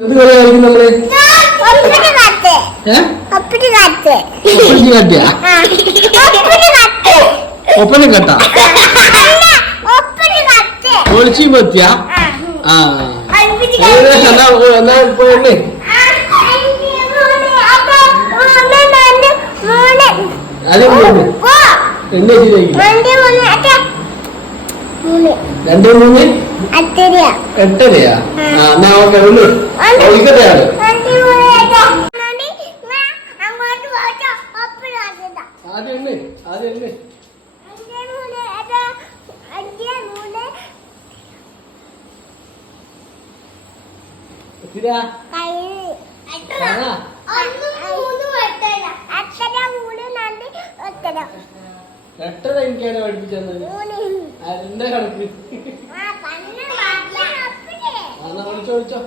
എന്ത് കളിയായിരിക്കും നമ്മള് ഒപ്പന കട്ട ഒളിച്ചി പറ്റിയ എന്നാ പോയല്ലേ അത് എന്നെ രണ്ടേ മൂന്ന് എട്ടരയാ എന്നാ ഓക്കെ ഒന്ന് ഒളിക്കട്ടെയാണ് ആദ്യം എട്ടര എനിക്കാണ് പഠിപ്പിച്ചത് എന്റെ കണക്ക് ചോദിച്ചോ